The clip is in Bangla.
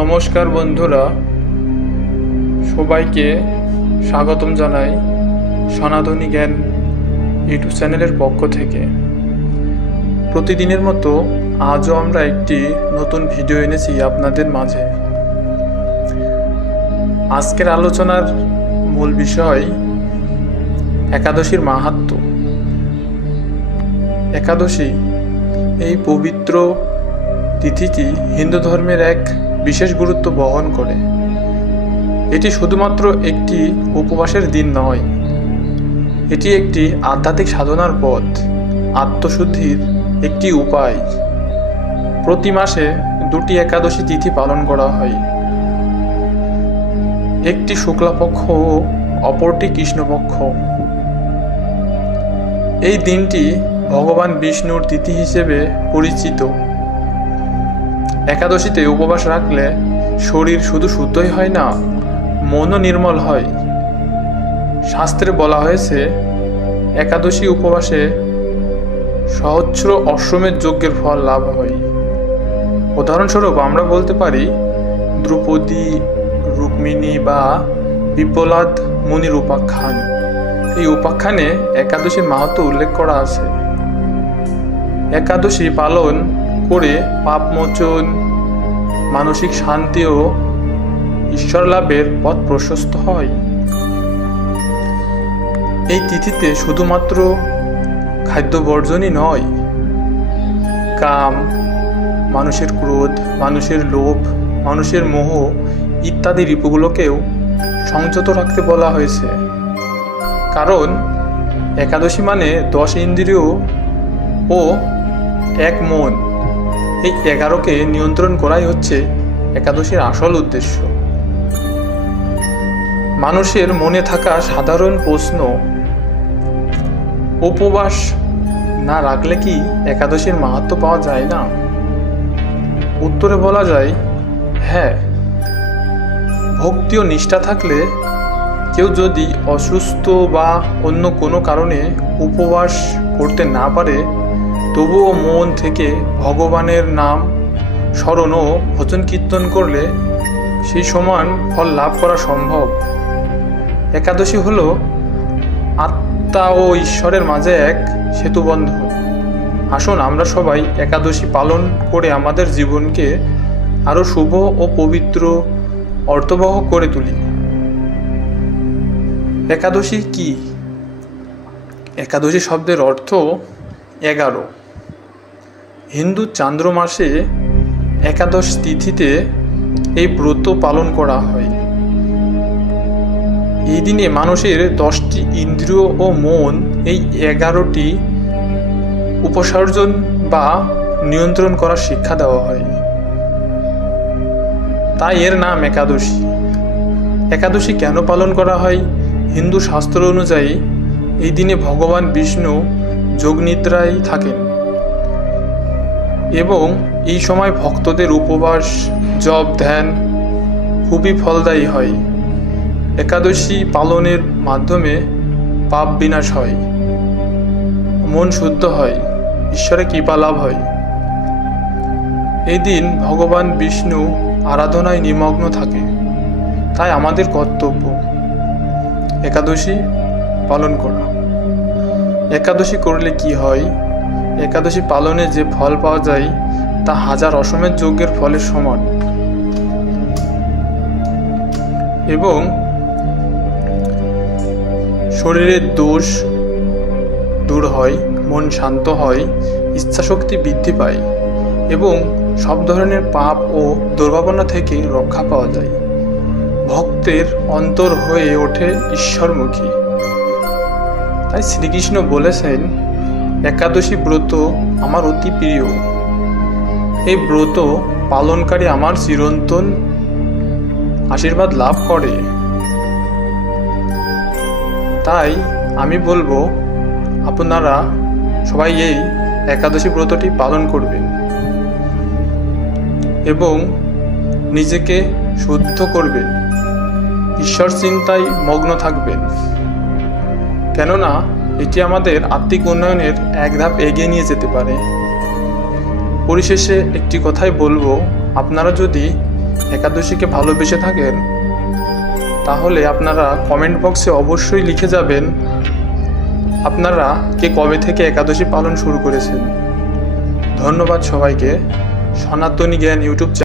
নমস্কার বন্ধুরা, সবাইকে স্বাগতম জানাই সনাতনী জ্ঞান ইউটিউব চ্যানেলের পক্ষ থেকে। প্রতিদিনের মতো আজও আমরা একটি নতুন ভিডিও এনেছি আপনাদের মাঝে। আজকের আলোচনার মূল বিষয় একাদশীর মাহাত্ম্য। একাদশী এই পবিত্র তিথিটি হিন্দু ধর্মের এক বিশেষ গুরুত্ব বহন করে। এটি শুধুমাত্র একটি উপবাসের দিন নয়, এটি একটি আধ্যাত্মিক সাধনার পথ, আত্মশুদ্ধির একটি উপায়। প্রতি মাসে দুটি একাদশী তিথি পালন করা হয়, একটি শুক্লাপক্ষ ও অপরটি কৃষ্ণপক্ষ। এই দিনটি ভগবান বিষ্ণুর তিথি হিসেবে পরিচিত। একাদশীতে উপবাস রাখলে শরীর শুধু শুদ্ধই হয় না, মনও নির্মল হয়। শাস্ত্রে বলা হয়েছে একাদশী উপবাসে সহস্র অশ্বমেধ যজ্ঞের ফল লাভ হয়। উদাহরণস্বরূপ আমরা বলতে পারি দ্রৌপদী, রুক্মিণী বা পিপ্পলাদ মুনির উপাখ্যান। এই উপাখ্যানে একাদশীর মাহাত্ম্য উল্লেখ করা আছে। একাদশী পালন করে পাপমোচন, মানসিক শান্তি ও ঈশ্বর লাভের পথ প্রশস্ত হয়। এই তিথিতে শুধুমাত্র খাদ্য বর্জনই নয়, কাম, মানুষের ক্রোধ, মানুষের লোভ, মানুষের মোহ ইত্যাদি রিপুগুলোকেও সংযত রাখতে বলা হয়েছে। কারণ একাদশী মানে 10 ইন্দ্রিয় ও এক মন, এই 11কে নিয়ন্ত্রণ করাই হচ্ছে একাদশীর আসল উদ্দেশ্য। মানুষের মনে থাকা সাধারণ প্রশ্ন, উপবাস না রাখলে কি একাদশীর মাহাত্ম্য পাওয়া যায় না? উত্তরে বলা যায় হ্যাঁ। ভক্তি ও নিষ্ঠা থাকলে কেউ যদি অসুস্থ বা অন্য কোনো কারণে উপবাস করতে না পারে, তবুও মন থেকে ভগবানের নাম স্মরণ ও ভজন কীর্তন করলে সেই সমান ফল লাভ করা সম্ভব। একাদশী হলো আত্মা ও ঈশ্বরের মাঝে এক সেতুবন্ধন। আসুন আমরা সবাই একাদশী পালন করে আমাদের জীবনকে আরও শুভ ও পবিত্র অর্থবহ করে তুলি। একাদশী কি? একাদশী শব্দের অর্থ 11। হিন্দু চান্দ্র মাসে একাদশ তিথিতে এই ব্রত পালন করা হয়। এই দিনে মানুষের 10টি ইন্দ্রিয় ও মন এই 11টি উপসর্জন বা নিয়ন্ত্রণ করার শিক্ষা দেওয়া হয়, তাই এর নাম একাদশী। একাদশী কেন পালন করা হয়? হিন্দু শাস্ত্র অনুযায়ী এই দিনে ভগবান বিষ্ণু যোগনিদ্রায় থাকেন এবং এই সময় ভক্তদের উপবাস, জপ, ধ্যান খুবই ফলদায়ী হয়। একাদশী পালনের মাধ্যমে পাপ বিনাশ হয়, মন শুদ্ধ হয়, ঈশ্বরের কৃপা লাভ হয়। এই দিন ভগবান বিষ্ণু আরাধনায় নিমগ্ন থাকে, তাই আমাদের কর্তব্য একাদশী পালন করা। একাদশী করলে কি হয়? একাদশী পালনে যে ফল পাওয়া যায় তা 1000 অশ্বমেধ যজ্ঞের ফলের সমান। এবং শরীরের দোষ দূর হয়, মন শান্ত হয়, ইচ্ছাশক্তি বৃদ্ধি পায় এবং সব ধরনের পাপ ও দুর্ভাবনা থেকে রক্ষা পাওয়া যায়। ভক্তের অন্তর হয়ে ওঠে ঈশ্বরমুখী। তাই শ্রীকৃষ্ণ বলেছেন, একাদশী ব্রত আমার অতি প্রিয়। এই ব্রত পালনকারী আমার চিরন্তন আশীর্বাদ লাভ করে। তাই আমি বলবো আপনারা সবাই এই একাদশী ব্রতটি পালন করবেন এবং নিজেকে শুদ্ধ করবেন, ঈশ্বর চিন্তায় মগ্ন থাকবেন। কেননা এটি আমাদের আত্মিক উন্নয়নের এক ধাপ এগিয়ে নিয়ে যেতে পারে। পরিশেষে একটি কথাই বলবো, আপনারা যদি একাদশীকে ভালোবেসে থাকেন, তাহলে আপনারা কমেন্ট বক্সে অবশ্যই লিখে যাবেন আপনারা কে কবে থেকে একাদশী পালন শুরু করেছেন। ধন্যবাদ সবাইকে। সনাতনী জ্ঞান ইউটিউব চ্যানেল